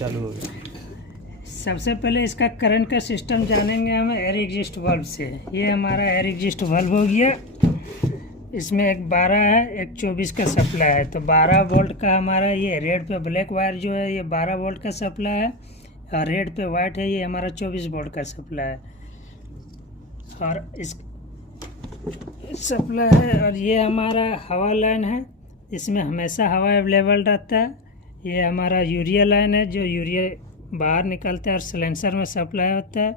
चालू हो गया। सबसे पहले इसका करंट का सिस्टम जानेंगे हम एयर एग्जिस्ट वाल्व से। ये हमारा एयर एग्जिस्ट वाल्व हो गया। इसमें एक 12 है, एक 24 का सप्लाई है। तो 12 वोल्ट का हमारा ये रेड पे ब्लैक वायर जो है ये 12 वोल्ट का सप्लाई है, और रेड पे वाइट है ये हमारा 24 वोल्ट का सप्लाई है। और इस सप्लाई है, और ये हमारा हवा लाइन है, इसमें हमेशा हवा अवेलेबल रहता है। ये हमारा यूरिया लाइन है, जो यूरिया बाहर निकलता है और सिलेंसर में सप्लाई होता है।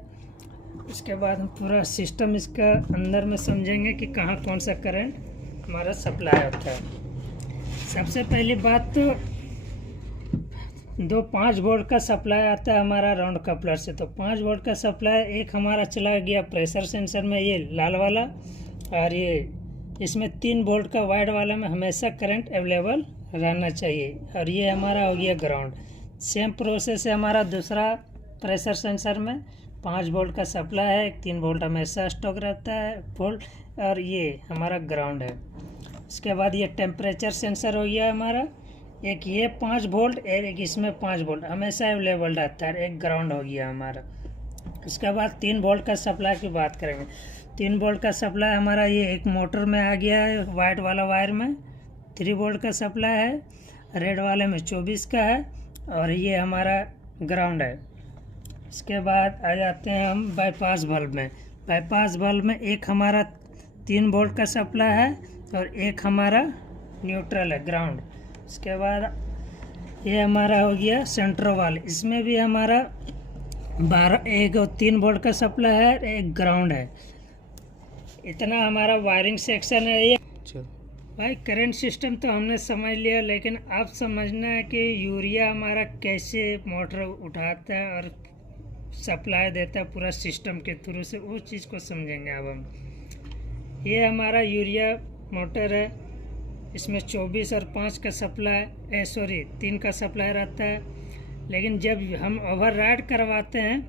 उसके बाद हम पूरा सिस्टम इसका अंदर में समझेंगे कि कहाँ कौन सा करंट हमारा सप्लाई होता है। सबसे पहली बात तो 5 वोल्ट का सप्लाई आता है हमारा राउंड कपलर से। तो 5 वोल्ट का सप्लाई एक हमारा चला गया प्रेशर सेंसर में, ये लाल वाला, और ये इसमें 3 वोल्ट का वाइट वाला में हमेशा करंट अवेलेबल रहना चाहिए। और ये हमारा हो गया ग्राउंड। सेम प्रोसेस है हमारा दूसरा प्रेशर सेंसर में। 5 वोल्ट का सप्लाई है, 3 वोल्ट हमेशा स्टॉक रहता है वोल्ट, और ये हमारा ग्राउंड है। उसके बाद ये टेम्परेचर सेंसर हो गया हमारा, एक ये 5 वोल्ट, एक इसमें 5 वोल्ट हमेशा अवेलेबल रहता है, एक ग्राउंड हो गया हमारा। उसके बाद 3 वोल्ट का सप्लाई की बात करेंगे। 3 वोल्ट का सप्लाई हमारा ये एक मोटर में आ गया है, वाइट वाला वायर में 3 वोल्ट का सप्लाई है, रेड वाले में 24 का है, और ये हमारा ग्राउंड है। इसके बाद आ जाते हैं हम बाईपास बल्ब में। बाईपास बल्ब में एक हमारा 3 वोल्ट का सप्लाई है, और एक हमारा न्यूट्रल है, ग्राउंड। उसके बाद ये हमारा हो गया सेंट्रो वाल, इसमें भी हमारा 3 वोल्ट का सप्लाई है, एक ग्राउंड है। इतना हमारा वायरिंग सेक्शन है। ये भाई करंट सिस्टम तो हमने समझ लिया, लेकिन अब समझना है कि यूरिया हमारा कैसे मोटर उठाता है और सप्लाई देता है पूरा सिस्टम के थ्रू से, उस चीज़ को समझेंगे अब हम। ये हमारा यूरिया मोटर है, इसमें 24 और 5 का सप्लाई 3 का सप्लाई रहता है। लेकिन जब हम ओवरराइड करवाते हैं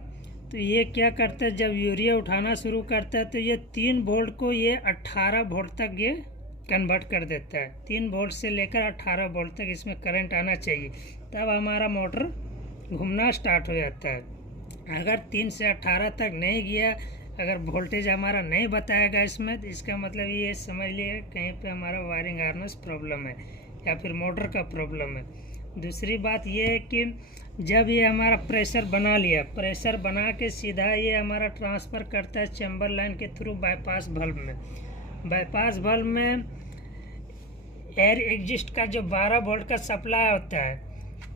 तो ये क्या करता है, जब यूरिया उठाना शुरू करता है तो ये 3 वोल्ट को ये 18 वोल्ट तक ये कन्वर्ट कर देता है। 3 वोल्ट से लेकर 18 वोल्ट तक इसमें करंट आना चाहिए, तब हमारा मोटर घूमना स्टार्ट हो जाता है। अगर 3 से 18 तक नहीं गया, अगर वोल्टेज हमारा नहीं बताएगा इसमें, तो इसका मतलब ये समझ लिए कहीं पे हमारा वायरिंग हार्नेस प्रॉब्लम है या फिर मोटर का प्रॉब्लम है। दूसरी बात ये है कि जब ये हमारा प्रेशर बना लिया, प्रेशर बना के सीधा ये हमारा ट्रांसफ़र करता है चैम्बर लाइन के थ्रू बाईपास बल्ब में। बाईपास बल्ब में एयर एग्जिस्ट का जो 12 वोल्ट का सप्लाई होता है,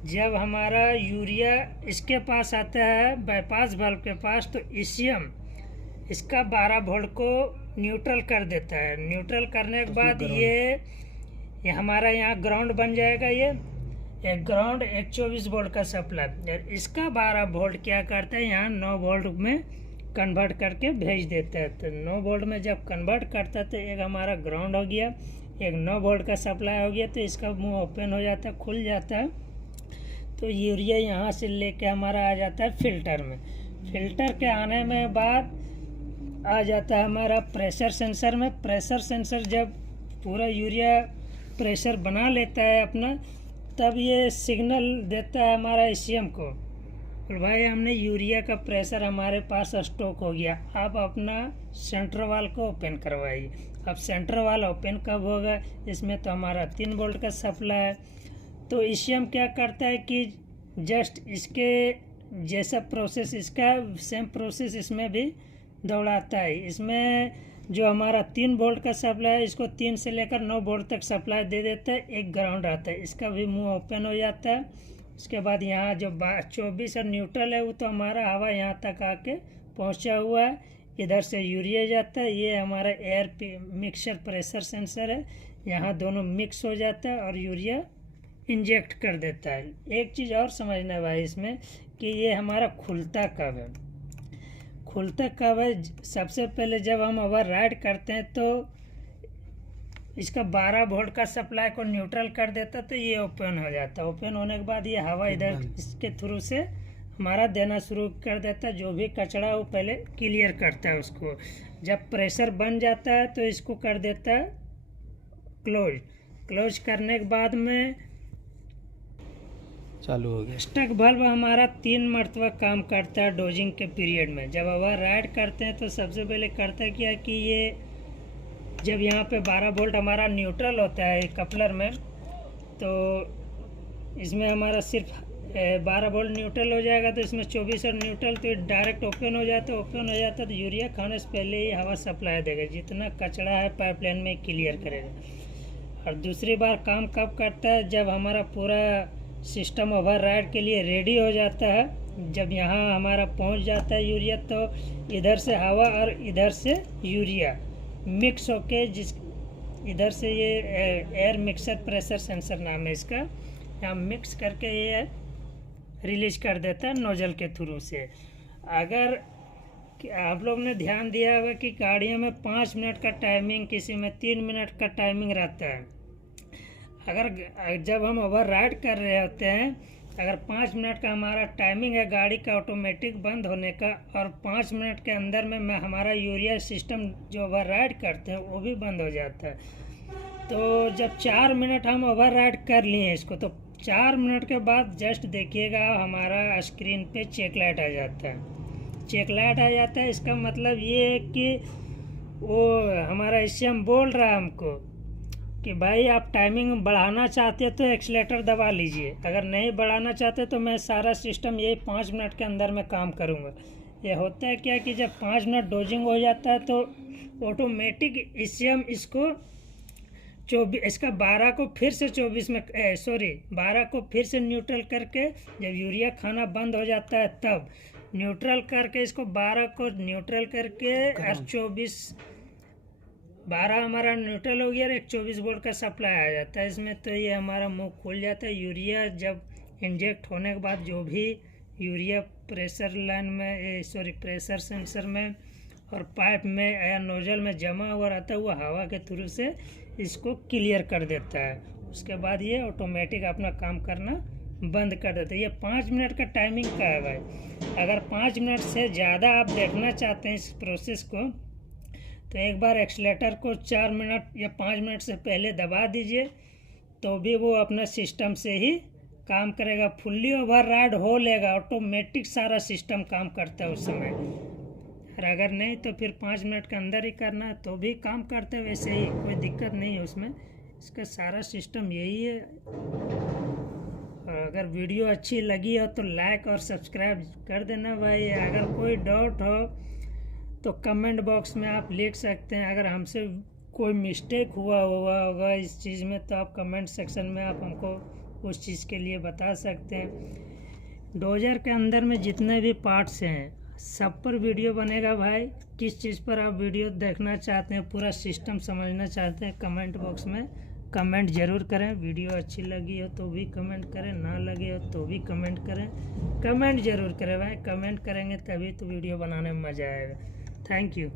जब हमारा यूरिया इसके पास आता है बाईपास बल्ब के पास, तो ईसीएम इसका 12 वोल्ट को न्यूट्रल कर देता है। न्यूट्रल करने के बाद ये हमारा यहाँ ग्राउंड बन जाएगा। ये एक ग्राउंड, एक 24 वोल्ट का सप्लाई, इसका 12 वोल्ट क्या करता है, यहाँ 9 वोल्ट में कन्वर्ट करके भेज देता है। तो 9 वोल्ट में जब कन्वर्ट करता है तो एक हमारा ग्राउंड हो गया, एक 9 वोल्ट का सप्लाई हो गया, तो इसका मुंह ओपन हो जाता है, खुल जाता है। तो यूरिया यहाँ से लेके हमारा आ जाता है फिल्टर में। फिल्टर के आने में बाद आ जाता है हमारा प्रेशर सेंसर में। प्रेशर सेंसर जब पूरा यूरिया प्रेशर बना लेता है अपना, तब ये सिग्नल देता है हमारा ईसीएम को, और भाई हमने यूरिया का प्रेशर हमारे पास स्टॉक हो गया, आप अपना सेंटर वाल को ओपन करवाइए। अब सेंटर वाल ओपन कब होगा, इसमें तो हमारा 3 वोल्ट का सप्लाई है। तो ईसीएम क्या करता है कि जस्ट इसके जैसा प्रोसेस, इसका सेम प्रोसेस इसमें भी दौड़ाता है। इसमें जो हमारा 3 वोल्ट का सप्लाई है, इसको 3 से लेकर 9 वोल्ट तक सप्लाई दे देता है, एक ग्राउंड आता है, इसका भी मुंह ओपन हो जाता है। उसके बाद यहाँ जो 24 और न्यूट्रल है, वो तो हमारा हवा यहाँ तक आके पहुँचा हुआ है, इधर से यूरिया जाता है। ये हमारा एयर मिक्सचर प्रेशर सेंसर है, यहाँ दोनों मिक्स हो जाता है और यूरिया इंजेक्ट कर देता है। एक चीज़ और समझना है भाई इसमें कि ये हमारा खुलता कब है। खुलता कब है, सबसे पहले जब हम ओवरराइड करते हैं तो इसका 12 वोल्ट का सप्लाई को न्यूट्रल कर देता, तो ये ओपन हो जाता है। ओपन होने के बाद ये हवा इधर इसके थ्रू से हमारा देना शुरू कर देता है, जो भी कचरा वो पहले क्लियर करता है उसको। जब प्रेशर बन जाता है तो इसको कर देता है क्लोज। क्लोज करने के बाद में चालू हो गया। स्टक बल्ब हमारा 3 मरतबा काम करता है डोजिंग के पीरियड में। जब ओवर राइड करते हैं तो सबसे पहले करता क्या कि ये जब यहाँ पे 12 वोल्ट हमारा न्यूट्रल होता है कपलर में, तो इसमें हमारा सिर्फ 12 वोल्ट न्यूट्रल हो जाएगा, तो इसमें 24 और न्यूट्रल तो डायरेक्ट ओपन हो जाता है तो यूरिया खाने से पहले ही हवा सप्लाई देगा, जितना कचरा है पाइपलाइन में क्लियर करेगा। और दूसरी बार काम कब करता है, जब हमारा पूरा सिस्टम ओवर राइड के लिए रेडी हो जाता है। जब यहाँ हमारा पहुँच जाता है यूरिया, तो इधर से हवा और इधर से यूरिया मिक्स होके इधर से ये एयर मिक्सर प्रेशर सेंसर नाम है इसका, यहाँ मिक्स करके ये रिलीज कर देता है नोजल के थ्रू से। अगर आप लोग ने ध्यान दिया होगा कि गाड़ियों में 5 मिनट का टाइमिंग, किसी में 3 मिनट का टाइमिंग रहता है। अगर जब हम ओवर राइड कर रहे होते हैं, अगर 5 मिनट का हमारा टाइमिंग है गाड़ी का ऑटोमेटिक बंद होने का, और 5 मिनट के अंदर में हमारा यूरिया सिस्टम जो ओवर राइड करते हैं वो भी बंद हो जाता है। तो जब 4 मिनट हम ओवर राइड कर लिए इसको, तो 4 मिनट के बाद जस्ट देखिएगा हमारा स्क्रीन पे चेक लाइट आ जाता है। चेक लाइट आ जाता है, इसका मतलब ये है कि वो हमारा इससे हम बोल रहा है हमको कि भाई आप टाइमिंग बढ़ाना चाहते हो तो एक्सीलेटर दबा लीजिए, अगर नहीं बढ़ाना चाहते तो मैं सारा सिस्टम यही 5 मिनट के अंदर में काम करूँगा। ये होता है क्या कि जब 5 मिनट डोजिंग हो जाता है तो ऑटोमेटिक इससे हम इसको 24 इसका 12 को फिर से 24 में 12 को फिर से न्यूट्रल करके, जब यूरिया खाना बंद हो जाता है तब न्यूट्रल करके इसको 12 को न्यूट्रल करके और 12 हमारा न्यूट्रल हो गया और एक 24 वोल्ट का सप्लाई आ जाता है इसमें। तो ये हमारा मुंह खुल जाता है। यूरिया जब इंजेक्ट होने के बाद जो भी यूरिया प्रेशर लाइन में प्रेशर सेंसर में और पाइप में या नोजल में जमा हुआ रहता है, वो हवा के थ्रू से इसको क्लियर कर देता है। उसके बाद ये ऑटोमेटिक अपना काम करना बंद कर देता है। ये 5 मिनट का टाइमिंग का है भाई। अगर 5 मिनट से ज़्यादा आप देखना चाहते हैं इस प्रोसेस को, तो एक बार एक्सीलेटर को 4 मिनट या 5 मिनट से पहले दबा दीजिए, तो भी वो अपना सिस्टम से ही काम करेगा। फुल्ली ओवर राइड हो लेगा, ऑटोमेटिक सारा सिस्टम काम करता है उस समय। और अगर नहीं तो फिर 5 मिनट के अंदर ही करना है तो भी काम करते हैं वैसे ही, कोई दिक्कत नहीं है उसमें। इसका सारा सिस्टम यही है। और अगर वीडियो अच्छी लगी हो तो लाइक और सब्सक्राइब कर देना भाई। अगर कोई डाउट हो तो कमेंट बॉक्स में आप लिख सकते हैं। अगर हमसे कोई मिस्टेक हुआ होगा इस चीज़ में, तो आप कमेंट सेक्शन में आप हमको उस चीज़ के लिए बता सकते हैं। डोजर के अंदर में जितने भी पार्ट्स हैं सब पर वीडियो बनेगा भाई। किस चीज़ पर आप वीडियो देखना चाहते हैं, पूरा सिस्टम समझना चाहते हैं, कमेंट बॉक्स में कमेंट ज़रूर करें। वीडियो अच्छी लगी हो तो भी कमेंट करें, ना लगे हो तो भी कमेंट करें। कमेंट ज़रूर करें भाई, कमेंट करेंगे तभी तो वीडियो बनाने में मज़ा आएगा। Thank you.